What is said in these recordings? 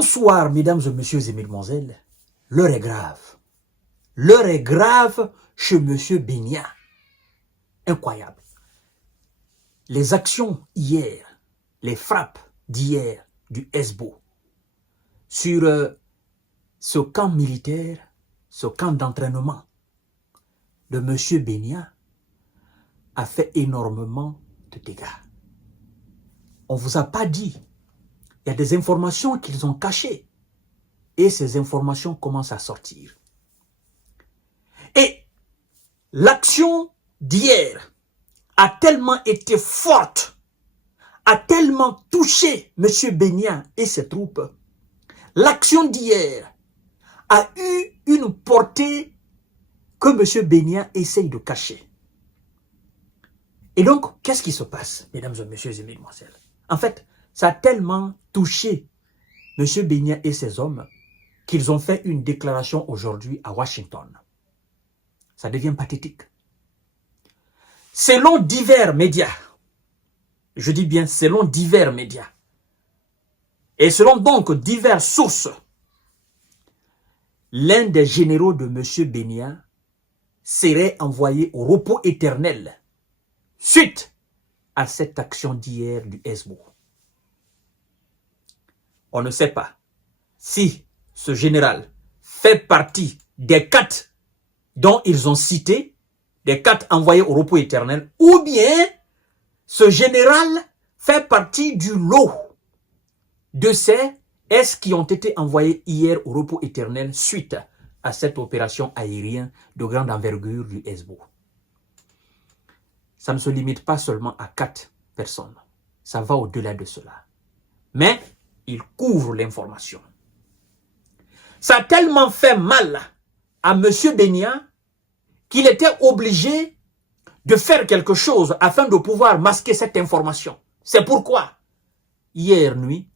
Bonsoir, mesdames et messieurs et mesdemoiselles. L'heure est grave. L'heure est grave chez monsieur Benia. Incroyable. Les actions hier, les frappes d'hier du SBO sur ce camp militaire, ce camp d'entraînement de monsieur Benia a fait énormément de dégâts. On ne vous a pas dit. Il y a des informations qu'ils ont cachées. Et ces informations commencent à sortir. Et l'action d'hier a tellement été forte, a tellement touché M. Benia et ses troupes. L'action d'hier a eu une portée que M. Benia essaye de cacher. Et donc, qu'est-ce qui se passe, mesdames et messieurs et mesdemoiselles? En fait, ça a tellement touché M. Benia et ses hommes qu'ils ont fait une déclaration aujourd'hui à Washington. Ça devient pathétique. Selon divers médias, je dis bien selon divers médias, et selon donc diverses sources, l'un des généraux de M. Benia serait envoyé au repos éternel suite à cette action d'hier du SBO. On ne sait pas si ce général fait partie des 4 dont ils ont cité, des 4 envoyés au repos éternel, ou bien ce général fait partie du lot de ces S qui ont été envoyés hier au repos éternel suite à cette opération aérienne de grande envergure du SBO. Ça ne se limite pas seulement à 4 personnes. Ça va au-delà de cela. Mais il couvre l'information. Ça a tellement fait mal à M. Benia qu'il était obligé de faire quelque chose afin de pouvoir masquer cette information. C'est pourquoi, hier nuit,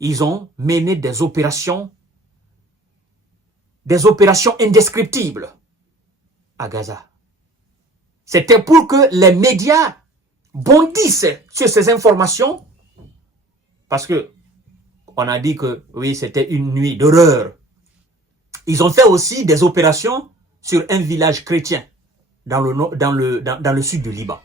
ils ont mené des opérations indescriptibles à Gaza. C'était pour que les médias bondissent sur ces informations, parce que on a dit que oui, c'était une nuit d'horreur. Ils ont fait aussi des opérations sur un village chrétien dans le sud du Liban.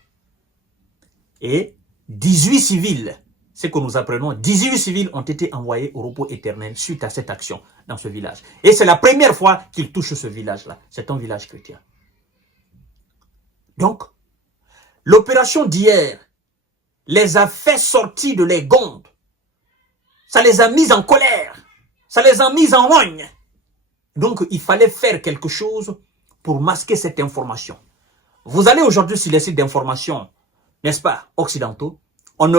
Et 18 civils, c'est que nous apprenons, 18 civils ont été envoyés au repos éternel suite à cette action dans ce village. Et c'est la première fois qu'ils touchent ce village-là. C'est un village chrétien. Donc, l'opération d'hier les a fait sortir de les gonds. Ça les a mis en colère. Ça les a mis en rogne. Donc, il fallait faire quelque chose pour masquer cette information. Vous allez aujourd'hui sur les sites d'information, n'est-ce pas, occidentaux. On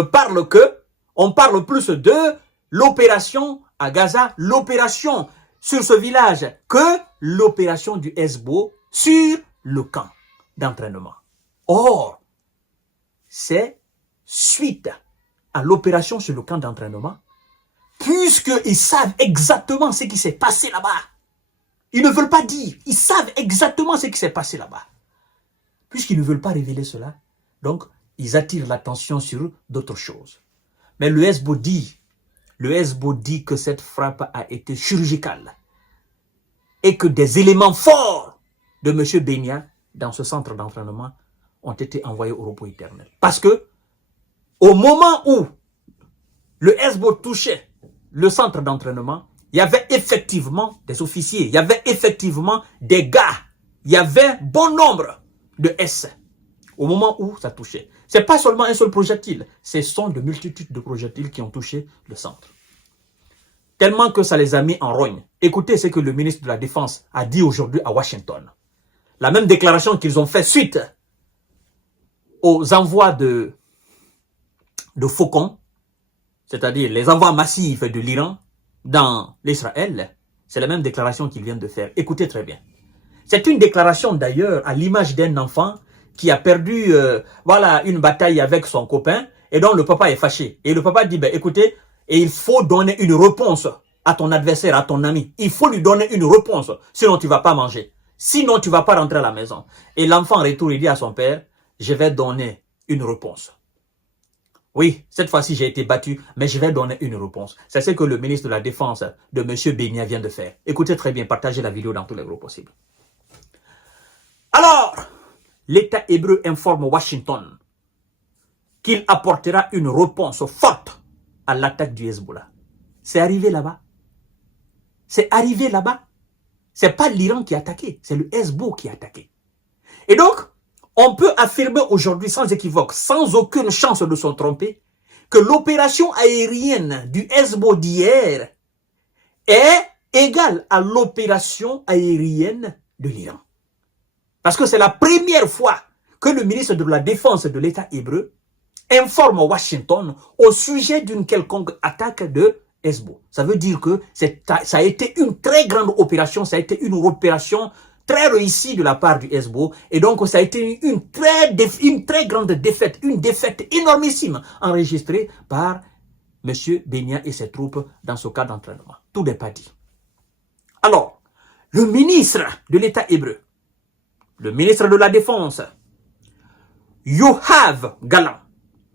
parle plus de l'opération à Gaza, l'opération sur ce village, que l'opération du SBO sur le camp d'entraînement. Or, c'est suite à l'opération sur le camp d'entraînement, puisqu'ils savent exactement ce qui s'est passé là-bas. Ils ne veulent pas dire. Ils savent exactement ce qui s'est passé là-bas. Puisqu'ils ne veulent pas révéler cela, donc ils attirent l'attention sur d'autres choses. Mais le SBO dit que cette frappe a été chirurgicale et que des éléments forts de M. Benia dans ce centre d'entraînement ont été envoyés au repos éternel. Parce que au moment où le SBO touchait le centre d'entraînement, il y avait effectivement des officiers, il y avait effectivement des gars, il y avait bon nombre de S au moment où ça touchait. Ce n'est pas seulement un seul projectile, ce sont de multitudes de projectiles qui ont touché le centre. Tellement que ça les a mis en rogne. Écoutez ce que le ministre de la Défense a dit aujourd'hui à Washington. La même déclaration qu'ils ont fait suite aux envois de faucons, c'est-à-dire les envois massifs de l'Iran dans l'Israël, c'est la même déclaration qu'ils viennent de faire. Écoutez très bien. C'est une déclaration d'ailleurs à l'image d'un enfant qui a perdu une bataille avec son copain et dont le papa est fâché. Et le papa dit, écoutez, il faut donner une réponse à ton adversaire, à ton ami. Il faut lui donner une réponse, sinon tu ne vas pas manger. Sinon tu ne vas pas rentrer à la maison. Et l'enfant en retour, il dit à son père, je vais donner une réponse. Oui, cette fois-ci, j'ai été battu, mais je vais donner une réponse. C'est ce que le ministre de la Défense de M. Benya vient de faire. Écoutez très bien, partagez la vidéo dans tous les groupes possibles. Alors, l'État hébreu informe Washington qu'il apportera une réponse forte à l'attaque du Hezbollah. C'est arrivé là-bas. C'est arrivé là-bas. C'est pas l'Iran qui a attaqué, c'est le Hezbollah qui a attaqué. Et donc, on peut affirmer aujourd'hui sans équivoque, sans aucune chance de se tromper, que l'opération aérienne du Hezbollah d'hier est égale à l'opération aérienne de l'Iran. Parce que c'est la première fois que le ministre de la Défense de l'État hébreu informe Washington au sujet d'une quelconque attaque de Hezbollah. Ça veut dire que ça a été une très grande opération, ça a été une opération très réussie de la part du Hezbollah, et donc ça a été une très grande défaite, une défaite énormissime enregistrée par M. Benya et ses troupes dans ce cas d'entraînement. Tout n'est pas dit. Alors, le ministre de l'État hébreu, le ministre de la Défense, Yoav Gallant,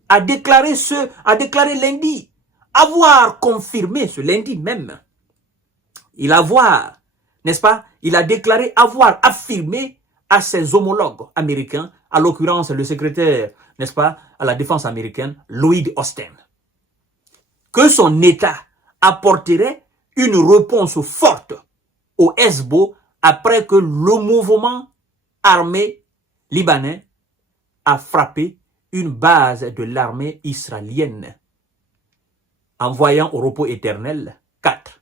a déclaré lundi avoir confirmé ce lundi même. Il a déclaré avoir affirmé à ses homologues américains, à l'occurrence le secrétaire, n'est-ce pas, à la défense américaine, Lloyd Austin, que son État apporterait une réponse forte au Hezbollah après que le mouvement armé libanais a frappé une base de l'armée israélienne, envoyant au repos éternel 4.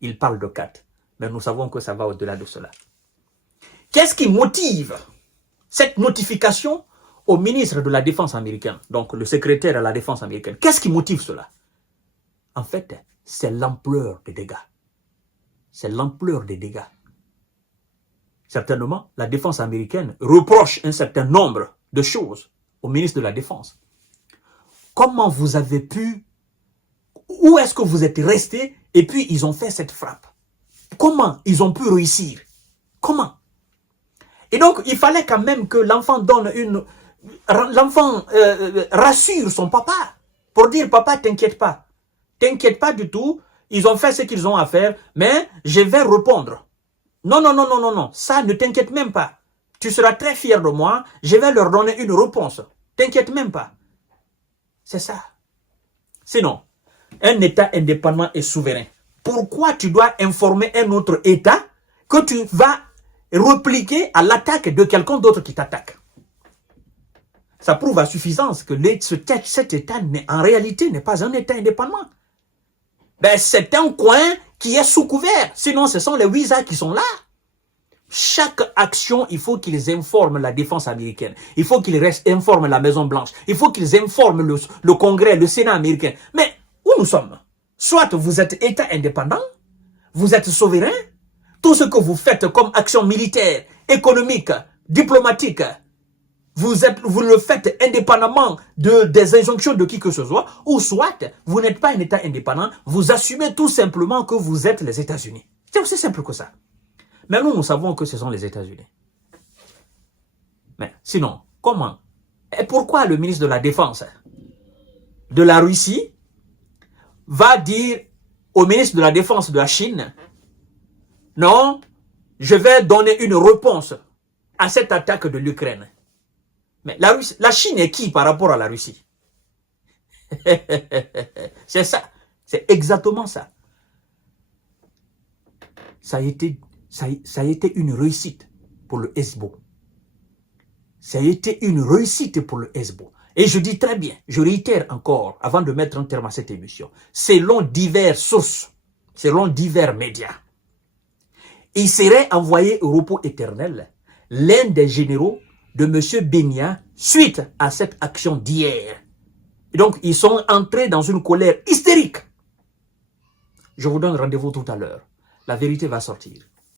Il parle de 4, mais nous savons que ça va au-delà de cela. Qu'est-ce qui motive cette notification au ministre de la Défense américain, donc le secrétaire à la Défense américaine? Qu'est-ce qui motive cela? En fait, c'est l'ampleur des dégâts. C'est l'ampleur des dégâts. Certainement, la défense américaine reproche un certain nombre de choses au ministre de la Défense. Comment vous avez pu, où est-ce que vous êtes resté et puis ils ont fait cette frappe? Comment ils ont pu réussir? Comment? Et donc, il fallait quand même que l'enfant rassure son papa pour dire, papa, t'inquiète pas. T'inquiète pas du tout, ils ont fait ce qu'ils ont à faire, mais je vais répondre. Non, non, non, non, non, non, ça ne t'inquiète même pas. Tu seras très fier de moi, je vais leur donner une réponse. T'inquiète même pas. C'est ça. Sinon, un État indépendant et souverain, pourquoi tu dois informer un autre État que tu vas répliquer à l'attaque de quelqu'un d'autre qui t'attaque? Ça prouve à suffisance que cet État, en réalité, n'est pas un État indépendant. Ben, c'est un coin qui est sous couvert. Sinon, ce sont les Ouïsa qui sont là. Chaque action, il faut qu'ils informent la défense américaine. Il faut qu'ils informent la Maison-Blanche. Il faut qu'ils informent le Congrès, le Sénat américain. Mais où nous sommes? Soit vous êtes État indépendant, vous êtes souverain, tout ce que vous faites comme action militaire, économique, diplomatique, vous le faites indépendamment des injonctions de qui que ce soit, ou soit vous n'êtes pas un État indépendant, vous assumez tout simplement que vous êtes les États-Unis. C'est aussi simple que ça. Mais nous savons que ce sont les États-Unis. Mais sinon, comment? Et pourquoi le ministre de la Défense de la Russie va dire au ministre de la Défense de la Chine, non, je vais donner une réponse à cette attaque de l'Ukraine? Mais la Chine est qui par rapport à la Russie? C'est ça. C'est exactement ça. Ça a été une réussite pour le Hezbollah. Ça a été une réussite pour le Hezbollah. Et je dis très bien, je réitère encore, avant de mettre un terme à cette émission, selon diverses sources, selon divers médias, il serait envoyé au repos éternel l'un des généraux de M. Benya suite à cette action d'hier. Et donc, ils sont entrés dans une colère hystérique. Je vous donne rendez-vous tout à l'heure. La vérité va sortir.